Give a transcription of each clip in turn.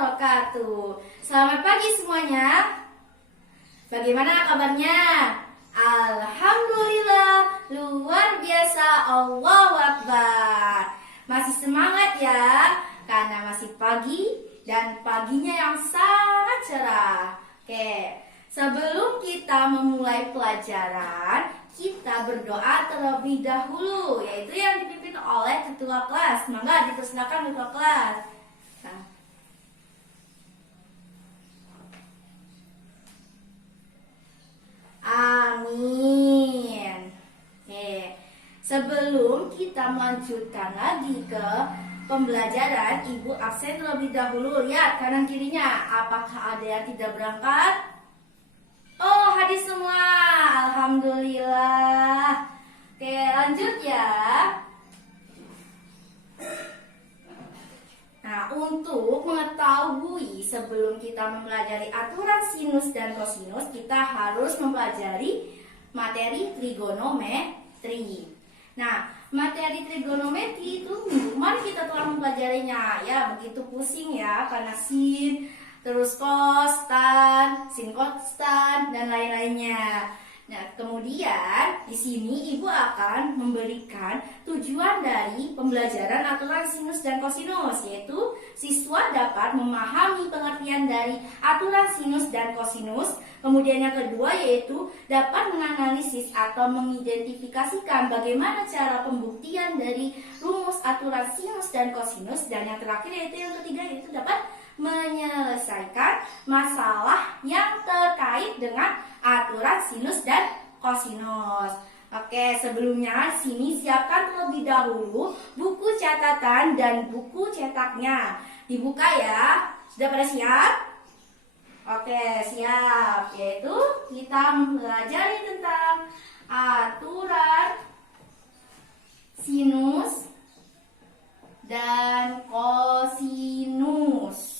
wabarakatuh. Selamat pagi semuanya. Bagaimana kabarnya? Alhamdulillah, luar biasa, Allahu Akbar. Masih semangat ya, karena masih pagi dan paginya yang sangat cerah. Oke, sebelum kita memulai pelajaran, kita berdoa terlebih dahulu, yaitu yang dipimpin oleh ketua kelas. Mangga dipersilakan ketua kelas. Nah. Amin. Oke. Sebelum kita melanjutkan lagi ke pembelajaran, Ibu absen terlebih dahulu. Lihat kanan kirinya, apakah ada yang tidak berangkat? Oh, hadir semua. Alhamdulillah. Oke, lanjut ya. Nah, untuk mengetahui sebelum kita mempelajari aturan sinus dan kosinus, kita harus mempelajari materi trigonometri. Nah, materi trigonometri itu minggu kemarin kita telah mempelajarinya. Ya, begitu pusing ya, karena sin, terus cos, tan, sin konstan, dan lain-lainnya. Nah, kemudian di sini Ibu akan memberikan tujuan dari pembelajaran aturan sinus dan kosinus, yaitu siswa dapat memahami pengertian dari aturan sinus dan kosinus. Kemudian yang kedua yaitu dapat menganalisis atau mengidentifikasikan bagaimana cara pembuktian dari rumus aturan sinus dan kosinus. Dan yang terakhir yaitu yang ketiga yaitu dapat menyelesaikan masalah yang terkait dengan aturan sinus dan kosinus. Oke, sebelumnya sini siapkan terlebih dahulu buku catatan dan buku cetaknya. Dibuka ya. Sudah pada siap? Oke, siap. Yaitu kita mempelajari tentang aturan sinus dan kosinus.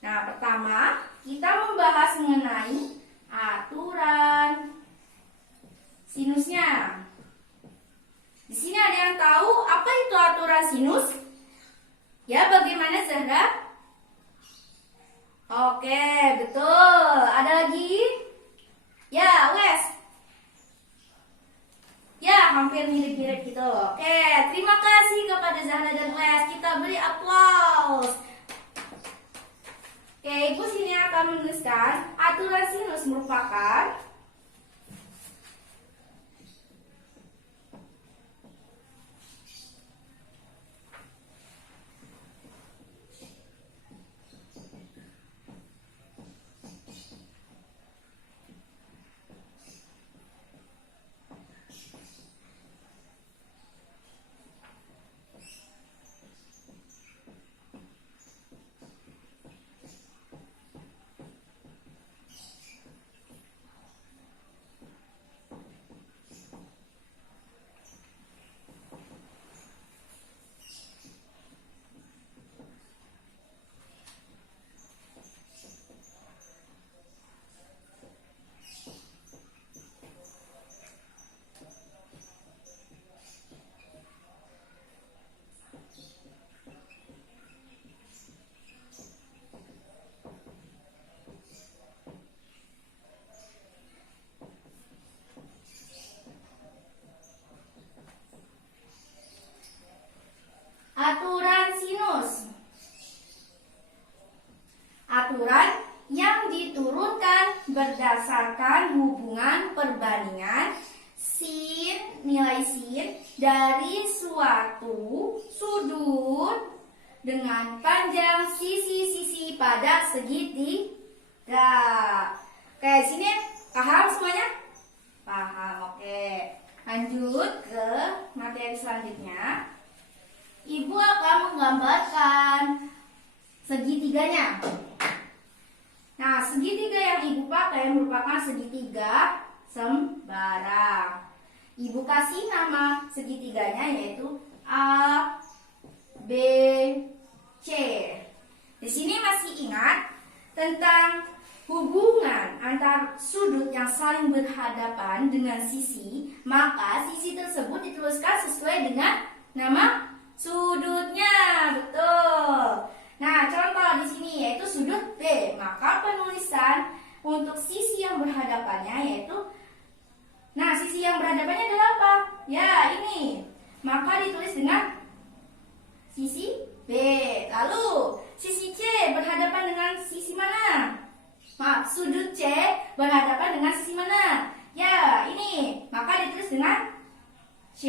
Nah, pertama kita membahas mengenai aturan sinusnya. Di sini ada yang tahu apa itu aturan sinus? Ya, bagaimana Zahra? Oke, betul. Ada lagi? Ya, Wes. Ya, hampir mirip-mirip gitu. Oke, terima kasih kepada Zahra dan Wes. Kita beri aplaus. Oke, Ibu sini akan menuliskan aturan sinus merupakan aturan sinus. Aturan yang diturunkan berdasarkan hubungan perbandingan nilai sin dari suatu sudut dengan panjang sisi-sisi pada segitiga. Kayak sini paham semuanya? Paham, oke. Lanjut ke materi selanjutnya. Ibu akan menggambarkan segitiganya. Nah, segitiga yang Ibu pakai merupakan segitiga sembarang. Ibu kasih nama segitiganya yaitu A, B, C. Di sini masih ingat tentang hubungan antar sudut yang saling berhadapan dengan sisi, maka sisi tersebut dituliskan sesuai dengan nama sudutnya. Betul. Nah, contoh di sini yaitu sudut B. Maka penulisan untuk sisi yang berhadapannya yaitu, nah, sisi yang berhadapannya adalah apa? Ya, ini. Maka ditulis dengan sisi B. Lalu, sisi C berhadapan dengan sisi mana? Maaf, sudut C berhadapan dengan sisi mana? Ya, ini. Maka ditulis dengan C.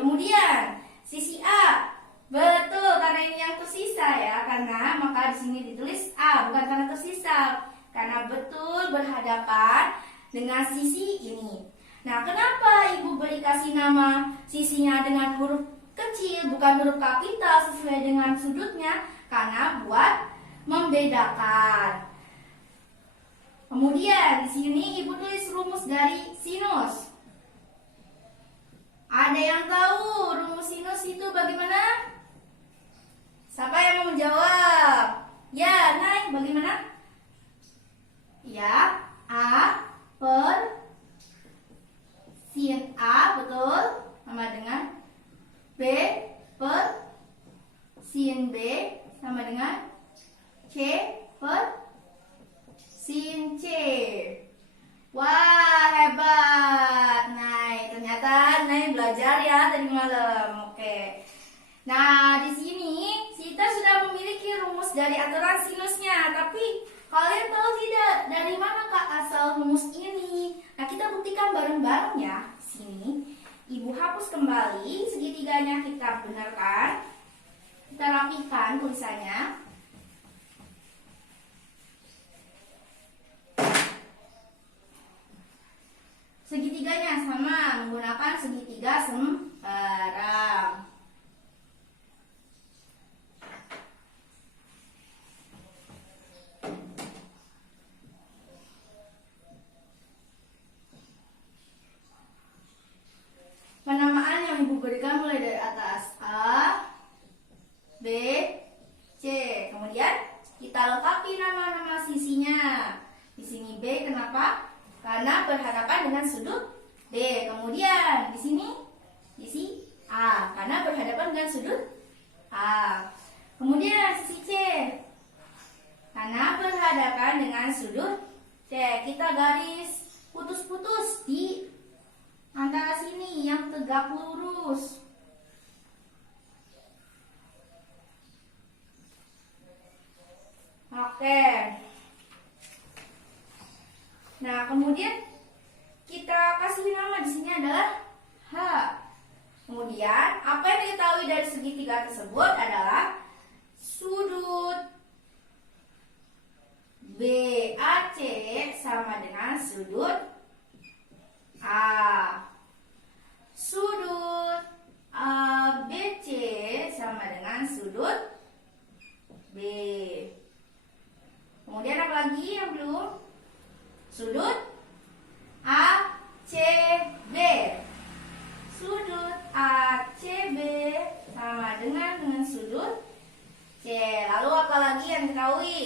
Kemudian, sisi A. Betul, karena ini yang tersisa ya. Karena maka di sini ditulis A, bukan karena tersisa. Karena betul berhadapan dengan sisi ini. Nah, kenapa Ibu beri kasih nama sisinya dengan huruf kecil, bukan huruf kapital sesuai dengan sudutnya? Karena buat membedakan. Kemudian di sini Ibu tulis rumus dari sinus. Ada yang tahu rumus sinus itu bagaimana? Siapa yang mau menjawab? Ya, Nay, bagaimana? Ya, A per sin A, betul, sama dengan B per sin B sama dengan C per sin C. Wah, hebat. Nay, ternyata Nay belajar ya tadi malam. Oke. Nah, di sini kita sudah memiliki rumus dari aturan sinusnya, tapi kalian tahu tidak dari mana Kak asal rumus ini? Nah, kita buktikan bareng-bareng ya. Sini, Ibu hapus kembali segitiganya, kita benarkan. Kita rapikan tulisannya. Segitiganya sama, menggunakan segitiga sembarang. Penamaan yang Ibu berikan mulai dari atas A, B, C. Kemudian kita lengkapi nama-nama sisinya. Di sini B, kenapa? Karena berhadapan dengan sudut B. Kemudian di sini sisi A, karena berhadapan dengan sudut A. Kemudian sisi C, karena berhadapan dengan sudut C. Kita garis putus-putus di antara sini yang tegak lurus. Oke. Nah, kemudian kita kasih nama di sini adalah H. Kemudian, apa yang diketahui dari segitiga tersebut adalah sudut BAC sama dengan sudut A. Sudut ABC sama dengan sudut B. Kemudian apa lagi yang belum? Sudut ACB. Sudut ACB sama dengan sudut C. Lalu apa lagi yang diketahui?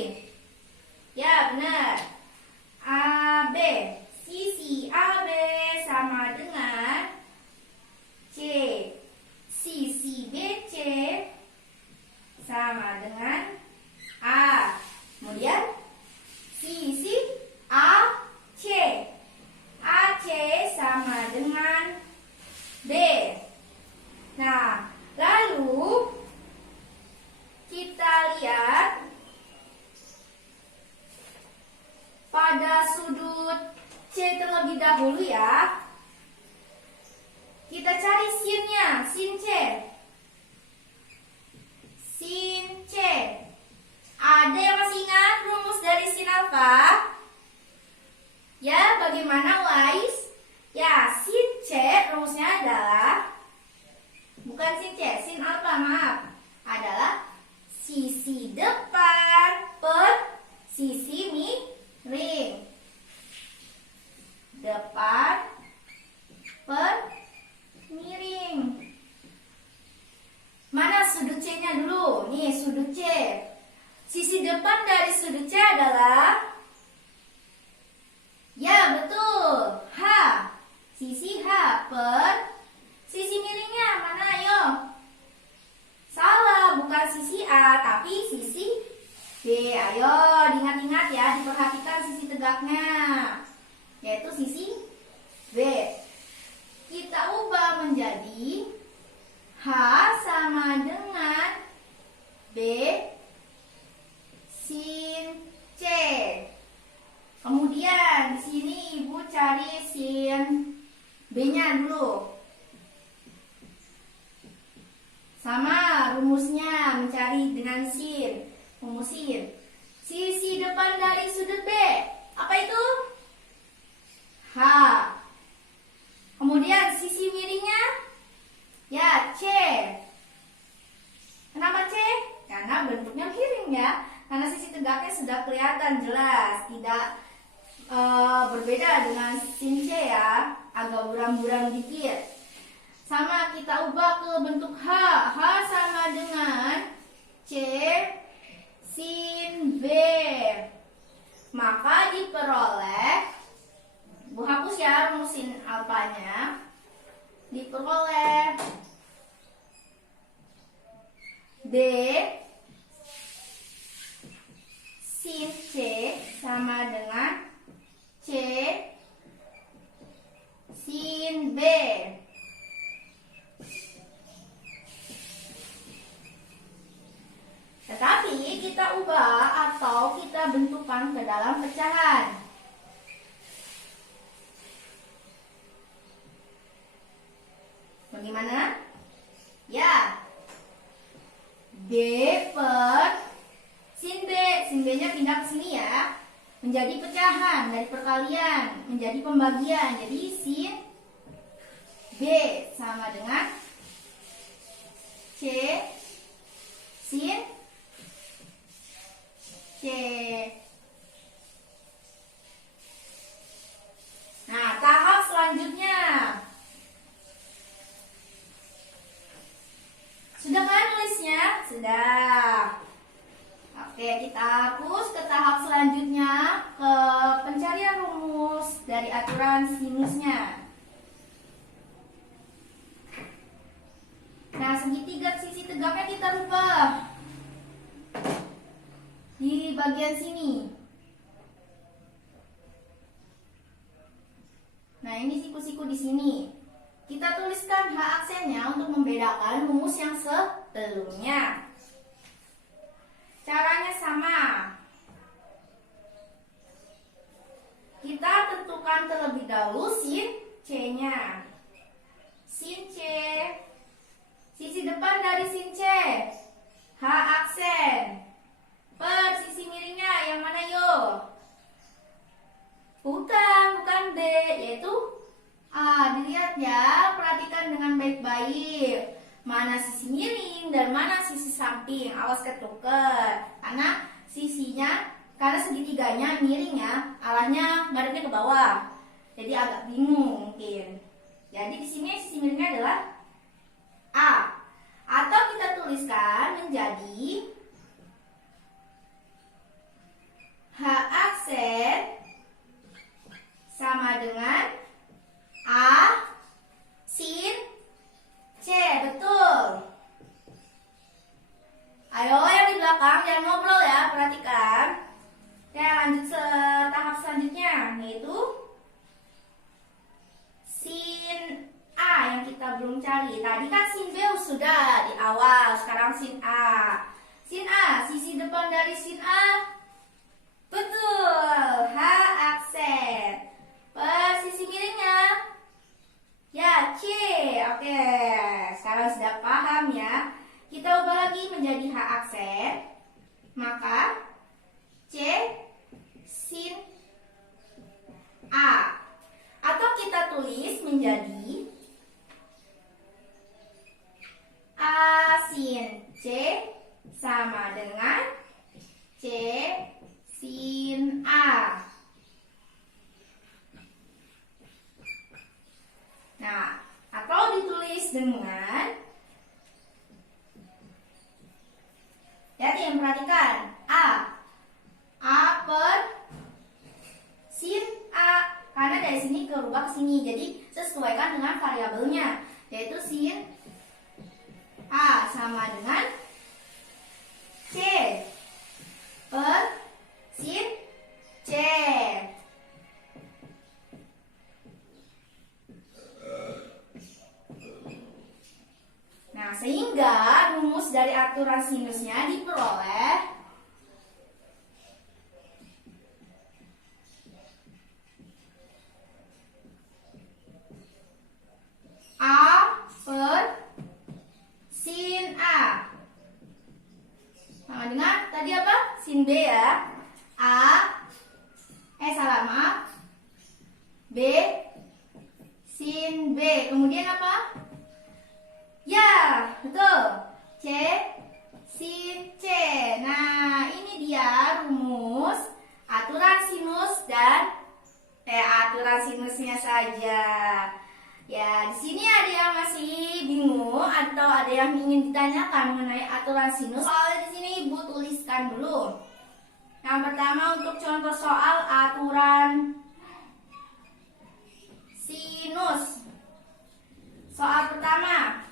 Ya, benar. AB. Sisi AB sama dengan C. Sisi BC sama dengan A. Kemudian sisi AC. AC sama dengan B. Nah, lalu kita lihat pada sudut C terlebih dahulu ya. Kita cari sinnya, sin C. Sin C. Ada yang masih ingat rumus dari sin alfa? Ya, bagaimana Wais? Ya, sin C rumusnya adalah, bukan sin C, sin alfa, maaf. Adalah sisi depan per sisi miring. Depan per miring. Mana sudut C-nya dulu? Nih, sudut C. Sisi depan dari sudut C adalah, ya betul, H. Sisi H per sisi miringnya mana, ayo? B. Ayo diingat-ingat ya, diperhatikan sisi tegaknya, yaitu sisi B. Kita ubah menjadi H sama dengan B sin C. Kemudian di sini Ibu cari sin B-nya dulu. Sama rumusnya, mencari dengan sin. Rumusin. Sisi depan dari sudut B. Apa itu? H. Kemudian sisi miringnya? Ya, C. Kenapa C? Karena bentuknya miring ya. Karena sisi tegaknya sudah kelihatan jelas, tidak berbeda dengan sin C ya, agak buram-buram dikit. Sama kita ubah ke bentuk H. H sama dengan C sin B. Maka diperoleh, Bu hapus ya rumusin alfanya. Diperoleh D sin C sama dengan C sin B. Tetapi kita ubah atau kita bentukkan ke dalam pecahan. Bagaimana? Ya, B per sin B. Sin B-nya pindah ke sini ya. Menjadi pecahan dari perkalian, menjadi pembagian. Jadi sin B sama dengan C sin C. Nah, tahap selanjutnya. Sudah kan nulisnya? Sudah. Oke, kita hapus ke tahap selanjutnya, ke pencarian rumus dari aturan sinusnya. Nah, segitiga sisi tegaknya kita rubah di bagian sini. Nah, ini siku-siku di sini. Kita tuliskan H aksennya untuk membedakan rumus yang sebelumnya. Caranya sama. Kita tentukan terlebih dahulu sin C-nya. Sin C. Sisi depan dari sin C. H aksen. Per sisi miringnya yang mana yo? Bukan B, yaitu A. Dilihat ya, perhatikan dengan baik-baik. Mana sisi miring dan mana sisi samping. Awas ketuker. Karena karena segitiganya miring ya, arahnya ngadepnya ke bawah. Jadi agak bingung mungkin. Jadi di sini sisi miringnya adalah A. Atau kita tuliskan menjadi H aksen sama dengan A sin C. Betul. Ayo yang di belakang jangan ngobrol ya, perhatikan. Ya, lanjut tahap selanjutnya, yaitu sin A yang kita belum cari. Tadi kan sin B sudah di awal, sekarang sin A. Sin A, sisi depan dari sin A. Betul, H aksen. Per sisi miringnya, ya C. Oke, sekarang sudah paham ya. Kita ubah lagi menjadi H aksen. Maka C sin A. Atau kita tulis menjadi A sin C sama dengan C sin A. Nah, atau ditulis dengan, lihat yang perhatikan, A per sin A. Karena dari sini kerubah ke sini, jadi sesuaikan dengan variabelnya, yaitu sin A sama dengan C per sehingga rumus dari aturan sinusnya diperoleh A per sin A. Sama dengan tadi apa? Sin B ya. Maaf. B sin B. Kemudian apa? Ya, betul. C sin C. Nah, ini dia rumus aturan sinus dan aturan sinusnya saja. Ya, di sini ada yang masih bingung atau ada yang ingin ditanyakan mengenai aturan sinus. Soalnya di sini Ibu tuliskan dulu. Yang pertama untuk contoh soal aturan sinus. Soal pertama.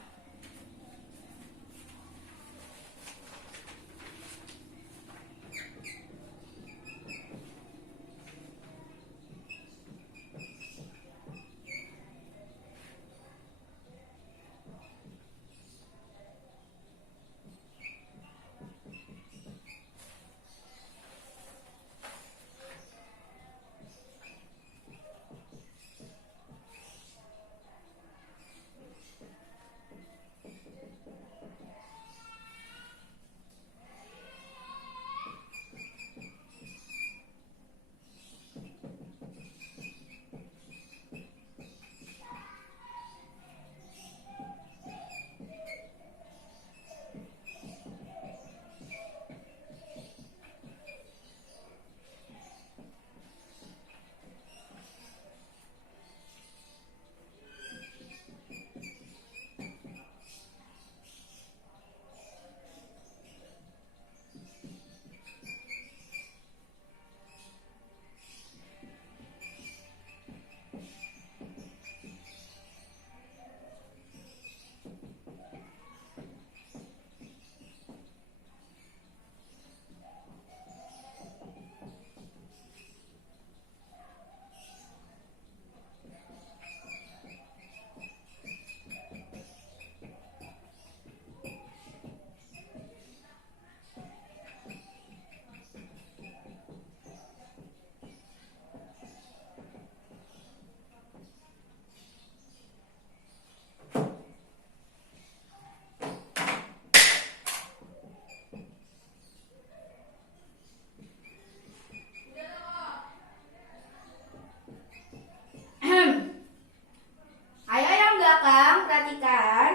Ayo yang belakang perhatikan.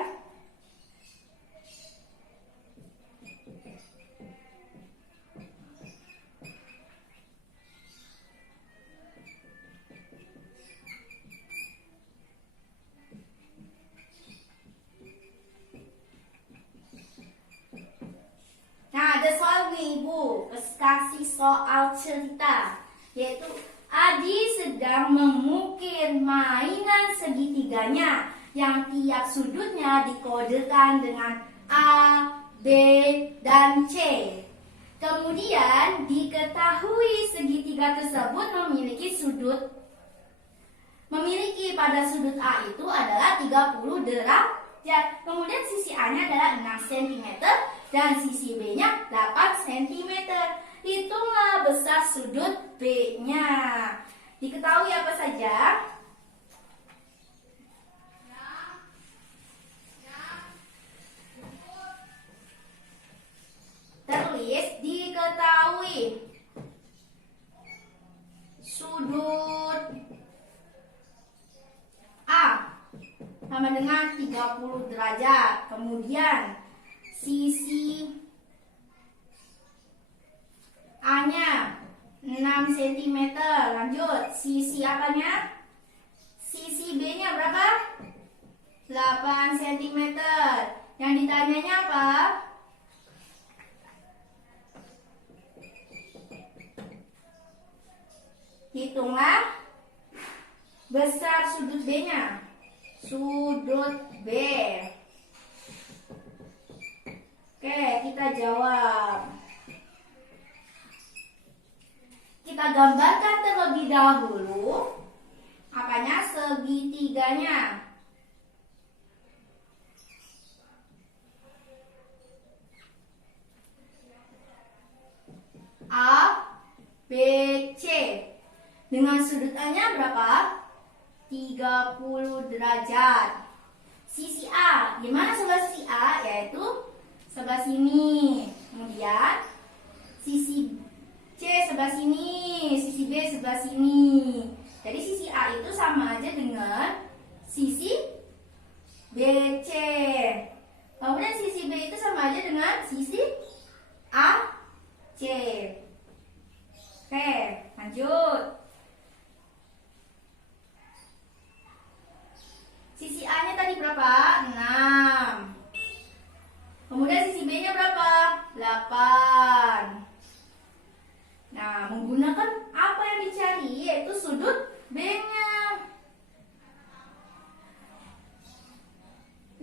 Nah, ada soal nih Ibu, kasih soal cerita, yaitu Adi sedang mengukir mainan segitiganya yang tiap sudutnya dikodekan dengan A, B, dan C. Kemudian diketahui segitiga tersebut memiliki pada sudut A itu adalah 30 derajat. Kemudian sisi A-nya adalah 6 cm dan sisi B-nya 8 cm. Hitunglah besar sudut B-nya. Diketahui apa saja? Tertulis diketahui sudut A sama dengan 30 derajat. Kemudian sisi A-nya 6 cm. Lanjut, sisi apanya? Sisi B-nya berapa? 8 cm. Yang ditanyanya apa? Hitunglah besar sudut B-nya. Sudut B. Oke, kita jawab. Kita gambarkan terlebih dahulu segitiganya. BC. Dengan sudut A-nya berapa? 30 derajat. Sisi A, gimana sebelah sisi A? Yaitu sebelah sini. Kemudian sisi C sebelah sini, sisi B sebelah sini. Jadi sisi A itu sama aja dengan sisi BC. Kemudian sisi B itu sama aja dengan sisi AC. Oke, lanjut. Sisi A-nya tadi berapa? 6. Kemudian sisi B-nya berapa? 8. Nah, menggunakan apa yang dicari? Yaitu sudut B-nya.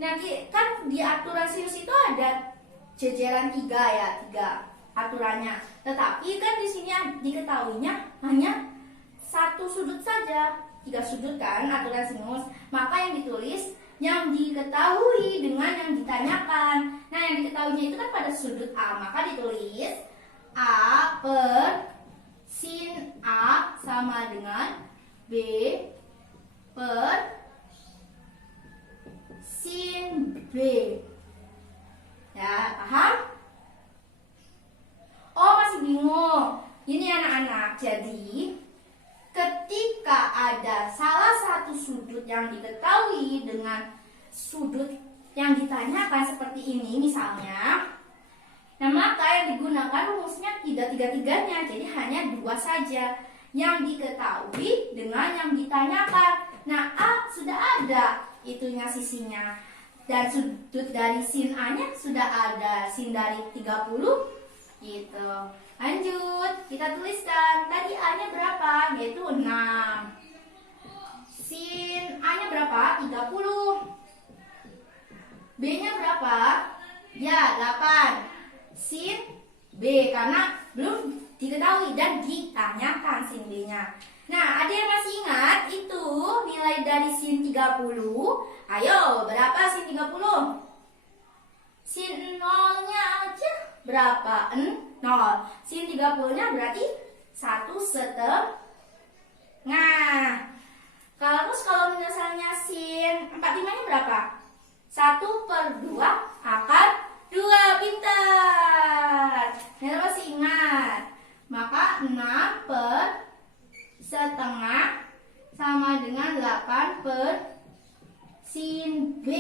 Nah, kan di aturan sinus itu ada jajaran 3 ya, 3 aturannya. Tetapi kan di sini diketahuinya hanya satu sudut saja. 3 sudut kan aturan sinus, maka yang ditulis yang diketahui dengan yang ditanyakan. Nah, yang diketahuinya itu kan pada sudut A, maka ditulis A per sin A sama dengan B per sin B. Ya, paham? Oh, masih bingung? Ini anak-anak, jadi ketika ada salah satu sudut yang diketahui dengan sudut yang ditanyakan seperti ini misalnya, nah maka yang digunakan rumusnya tidak tiga-tiganya, jadi hanya 2 saja yang diketahui dengan yang ditanyakan. Nah, A sudah ada itunya sisinya, dan sudut dari sin A-nya sudah ada, sin dari 30 gitu. Lanjut, kita tuliskan. Tadi A-nya berapa? Yaitu 6. Sin A-nya berapa? 30. B-nya berapa? Ya, 8. Sin B, karena belum diketahui dan ditanyakan sin B-nya. Nah, ada yang masih ingat itu nilai dari sin 30? Ayo, berapa sin 30? Sin 0-nya aja berapa? 0. Sin 30-nya berarti 1/4. Terus kalau misalnya sin 45-nya berapa? 1/2 akar 2. Pintar. Kita masih ingat. Maka 6/1/2 sama dengan 8 per sin B.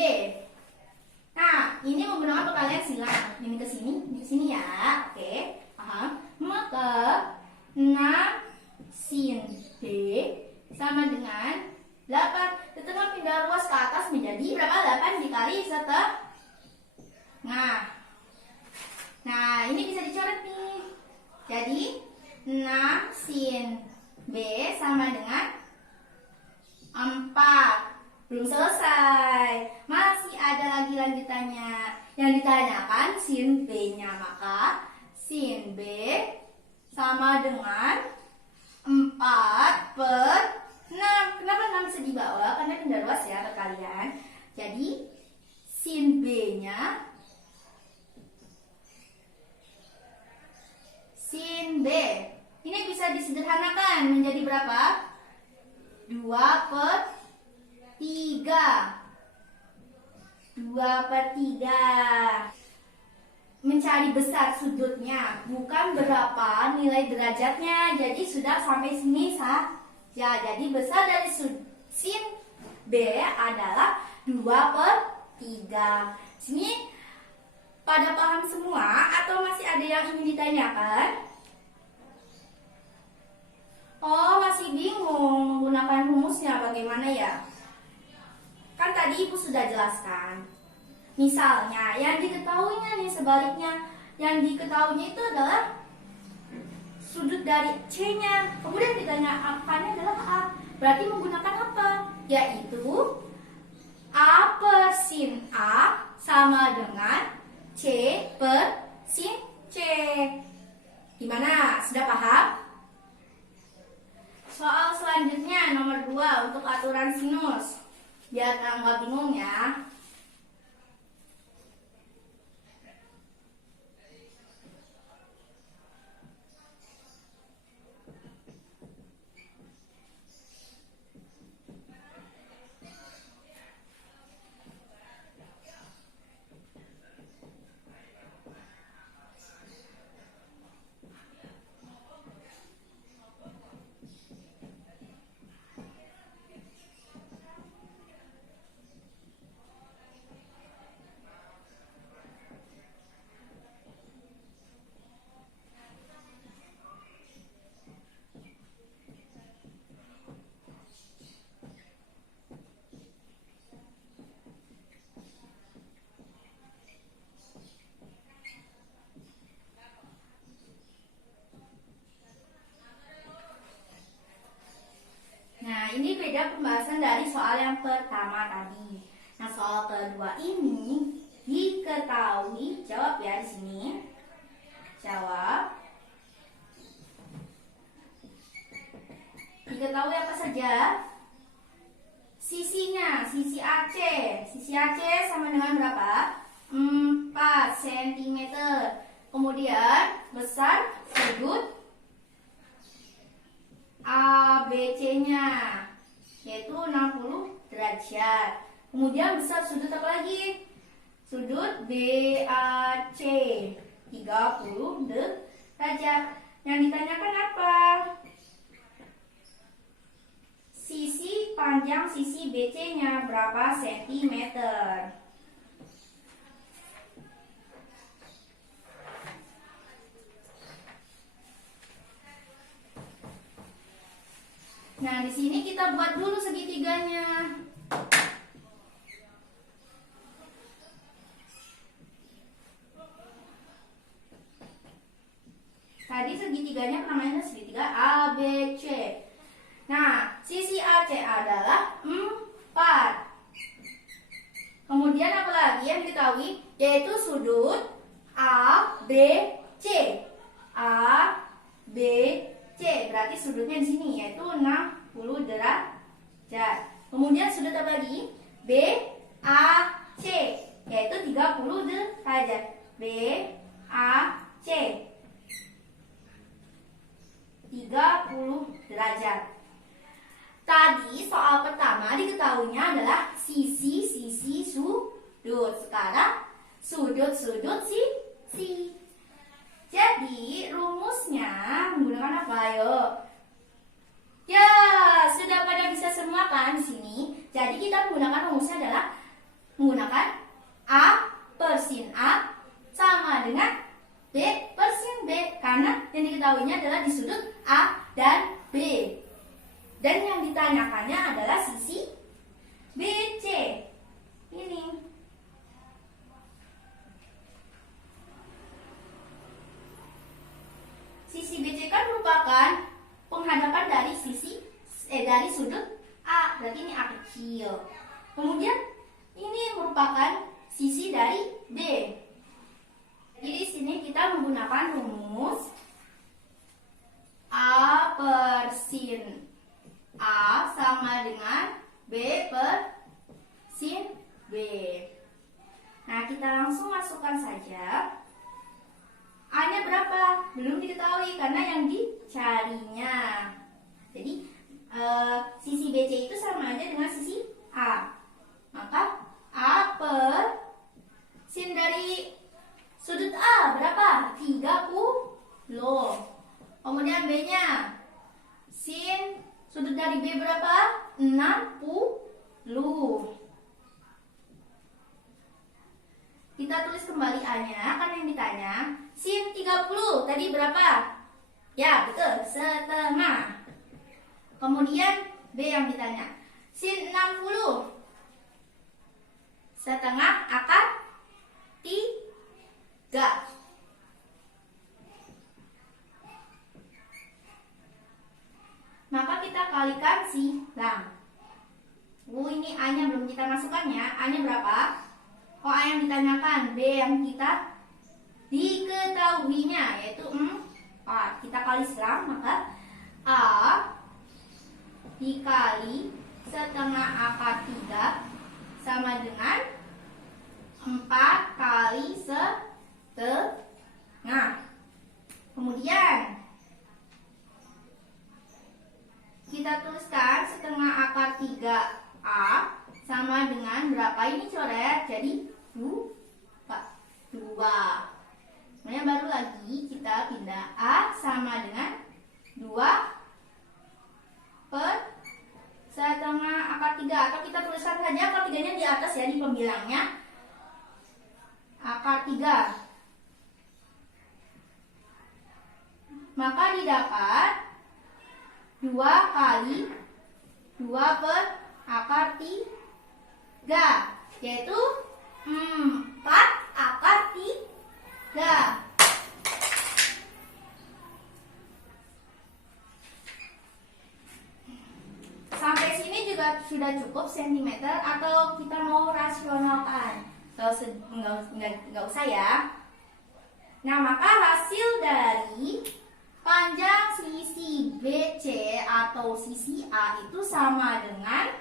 Nah, ini menggunakan perkalian silang. Ini ke sini ya. Oke, paham? Maka 6 sin B sama dengan 8. Setengah pindah ruas ke atas menjadi berapa? 8 dikali 1/2. Nah, ini bisa dicoret nih. Jadi 6 sin B sama dengan 4. Belum selesai, masih ada lagi lanjutannya. Yang ditanyakan sin B-nya, maka sin B sama dengan 4/6. Kenapa 6 bisa dibawa? Karena pindah ruas ya perkalian. Jadi sin B-nya, sin B ini bisa disederhanakan menjadi berapa? 2/3. 2/3. Mencari besar sudutnya, bukan berapa nilai derajatnya. Jadi sudah sampai sini saja. Jadi besar dari sin B adalah 2/3. Sini pada paham semua atau masih ada yang ingin ditanyakan? Oh, masih bingung menggunakan rumusnya bagaimana ya? Kan tadi Ibu sudah jelaskan. Misalnya, yang diketahuinya nih sebaliknya. Yang diketahuinya itu adalah sudut dari C-nya. Kemudian ditanyakannya adalah A. Berarti menggunakan apa? Yaitu A per sin A sama dengan C per sin C. Gimana? Sudah paham? Soal selanjutnya nomor 2 untuk aturan sinus. Biar nggak bingung ya. soal yang pertama tadi. Nah, soal kedua ini diketahui, jawab ya di sini. Jawab. Diketahui apa saja? Sisinya, sisi AC. Sisi AC sama dengan berapa? 4 cm. Kemudian besar sudut ABC-nya, yaitu 60 derajat. Kemudian besar sudut apa lagi? Sudut BAC, 30 derajat. Yang ditanyakan apa? Sisi panjang sisi BC-nya berapa sentimeter? Nah, di sini kita buat dulu segitiganya. Tadi segitiganya namanya segitiga ABC. Nah, sisi AC adalah 4. Kemudian apa lagi yang diketahui? Yaitu sudut ABC. ABC berarti sudutnya di sini yaitu 60 derajat. Kemudian sudut apa lagi? BAC yaitu 30 derajat. BAC 30 derajat. Tadi soal pertama diketahuinya adalah sisi-sisi sudut. Sekarang sudut-sudut sisi. Jadi rumusnya menggunakan apa? Ayo. Ya, sudah pada bisa semua kan di sini. Jadi kita menggunakan rumusnya adalah menggunakan A per sin A sama dengan B per sin B. Karena yang diketahuinya adalah di sudut A dan B. Dan yang ditanyakannya adalah sisi BC. Ini. Sisi BC kan merupakan penghadapan dari dari sudut A. Berarti ini A kecil. Kemudian ini merupakan sisi dari B. Jadi di sini kita menggunakan rumus A per sin A sama dengan B per sin B. Nah, kita langsung masukkan saja. A-nya berapa? Belum diketahui karena yang dicarinya. Jadi sisi BC itu sama aja dengan sisi A. Maka A per sin dari sudut A berapa? 30. Kemudian B-nya sin sudut dari B berapa? 60. Kita tulis kembali A-nya, kan yang ditanya. Sin 30, tadi berapa? Ya, betul, setengah. Kemudian B yang ditanya. Sin 60. Setengah akar 3. Maka kita kalikan silang. Ini A-nya belum kita masukkan ya. A-nya berapa? Oh, A yang ditanyakan. B yang kita diketahuinya yaitu 4. Kita kali silang, maka A dikali setengah akar 3 sama dengan 4 kali setengah. Kemudian kita tuliskan setengah akar 3A sama dengan berapa? Ini coret jadi 2. Kemudian baru lagi kita pindah A sama dengan 2 per setengah akar 3. Atau kita tuliskan saja akar 3-nya di atas ya, di pembilangnya. Akar 3. Maka didapat 2 kali 2 per akar 3, yaitu 4 akar 3. Sampai sini juga sudah sudah cukup sentimeter atau kita mau rasionalkan? Nggak usah ya. Nah, maka hasil dari panjang sisi BC atau sisi A itu sama dengan